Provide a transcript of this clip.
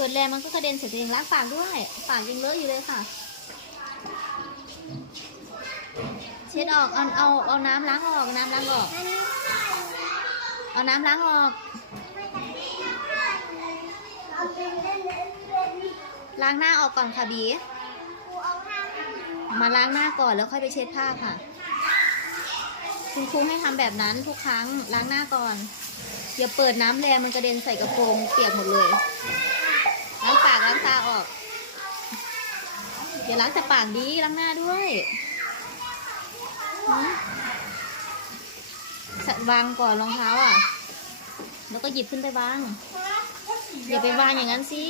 ปิดแรงมันก็กระเด็นใส่ตัวเองล้างปากด้วยปากยังเลอะอยู่เลยค่ะเช็ดออกเอาน้ำล้างออกน้ำล้างออกเอาน้ำล้างออกล้างหน้าออกก่อนค่ะบีมาล้างหน้าก่อนแล้วค่อยไปเช็ดผ้าค่ะคุณครูให้ทำแบบนั้นทุกครั้งล้างหน้าก่อนอย่าเปิดน้ำแรงมันกระเด็นใส่กระโปรงเปียกหมดเลยล้างปากล้างตาออกอย่าล้างแต่ปากดีล้างหน้าด้วยวางก่อนรองเท้าอ่ะแล้วก็หยิบขึ้นไปวางอย่าไปวางอย่างนั้นสิ